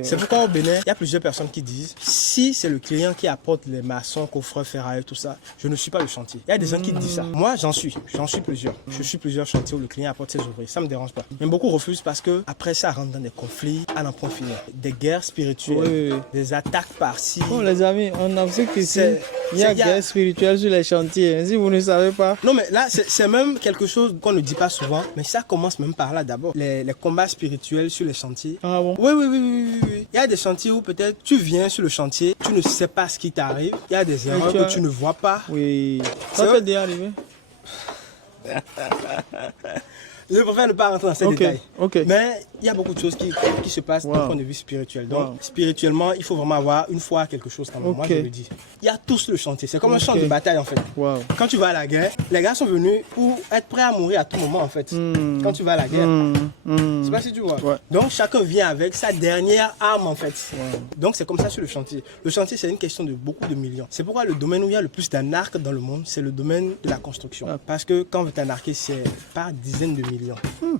C'est pourquoi au Bénin, il y a plusieurs personnes qui disent si c'est le client qui apporte les maçons, coffreurs, ferrailleurs, tout ça, je ne suis pas le chantier. Il y a des gens qui disent ça. Moi, j'en suis plusieurs. Je suis plusieurs chantiers où le client apporte ses ouvriers. Ça me dérange pas. Mais beaucoup refusent parce que après ça rentre dans des conflits à n'en point finir. Des guerres spirituelles, des attaques par-ci. Bon, les amis, on a vu qu'ici, il y a guerre spirituelle sur les chantiers. Si vous ne savez pas. Non, mais là, c'est même quelque chose qu'on ne dit pas souvent. Mais ça commence même par là d'abord. Les combats spirituels sur les chantiers. Ah bon? Oui. Il y a des chantiers où peut-être tu viens sur le chantier, tu ne sais pas ce qui t'arrive. Il y a des erreurs que tu ne vois pas. Oui. Ça t'est déjà arrivé? Je préfère ne pas rentrer dans ces détails. Ok. Mais il y a beaucoup de choses qui se passent d'un point de vue spirituel. Donc, spirituellement, il faut vraiment avoir une foi à quelque chose quand même. Moi, je le dis. Il y a tous le chantier. C'est comme un champ de bataille, en fait. Quand tu vas à la guerre, les gars sont venus pour être prêts à mourir à tout moment, en fait. Quand tu vas à la guerre. Je sais pas si tu vois. Donc, chacun vient avec sa dernière arme, en fait. Donc, c'est comme ça sur le chantier. Le chantier, c'est une question de beaucoup de millions. C'est pourquoi le domaine où il y a le plus d'anarques dans le monde, c'est le domaine de la construction. Parce que quand on veut t'anarquer, c'est par dizaines de millions.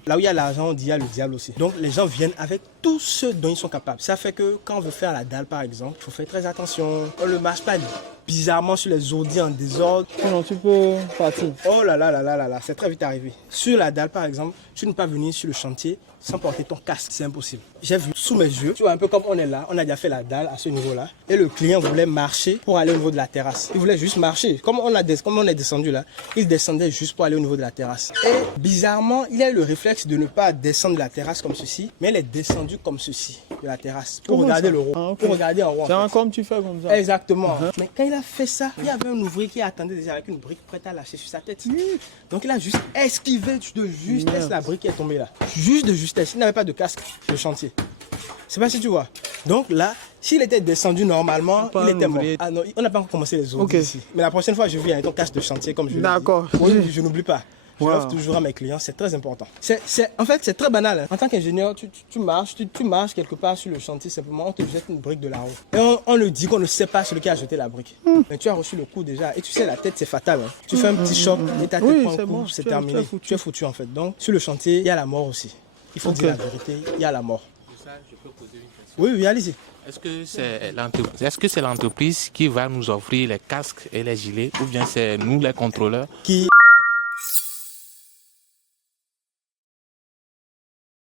Là où il y a l'argent, on dit il y a le diable aussi. Donc les gens viennent avec tout ce dont ils sont capables. Ça fait que quand on veut faire la dalle par exemple, il faut faire très attention. On ne marche pas bizarrement sur les ordi en désordre. Sinon tu peux partir. Oh là là, c'est très vite arrivé. Sur la dalle par exemple, tu ne peux pas venir sur le chantier sans porter ton casque, c'est impossible. J'ai vu sous mes yeux, tu vois un peu comme on est là, on a déjà fait la dalle à ce niveau-là. Et le client voulait marcher pour aller au niveau de la terrasse. Il voulait juste marcher. Comme on est descendu là, il descendait juste pour aller au niveau de la terrasse. Et bizarrement, il a eu le réflexe de ne pas descendre de la terrasse comme ceci, mais il est descendu comme ceci de la terrasse pour regarder le rond, pour regarder en rond. C'est comme tu fais comme ça. Exactement. Mais quand il a fait ça, il y avait un ouvrier qui attendait déjà avec une brique prête à lâcher sur sa tête. Donc il a juste esquivé de justesse, la brique est tombée là. Juste de justesse. Il n'avait pas de casque de chantier. Je sais pas si tu vois. Donc là, s'il était descendu normalement, il était mort. Ah non, on n'a pas encore commencé les autres ici. Mais la prochaine fois, je viens avec ton casque de chantier comme je l'ai dit. D'accord. Oui, je n'oublie pas. Je l'offre toujours à mes clients, c'est très important. En fait, c'est très banal. Hein. En tant qu'ingénieur, tu marches quelque part sur le chantier, simplement, on te jette une brique de là-haut. Et on le dit qu'on ne sait pas celui qui a jeté la brique. Mais tu as reçu le coup déjà. Et tu sais, la tête, c'est fatal. Hein. Tu fais un petit choc et ta tête prend un coup, c'est terminé. Tu es foutu en fait. Donc, sur le chantier, il y a la mort aussi. Il faut dire la vérité, il y a la mort. Ça, je peux poser une question. Oui, allez-y. Est-ce que c'est l'entreprise qui va nous offrir les casques et les gilets ou bien c'est nous les contrôleurs Qui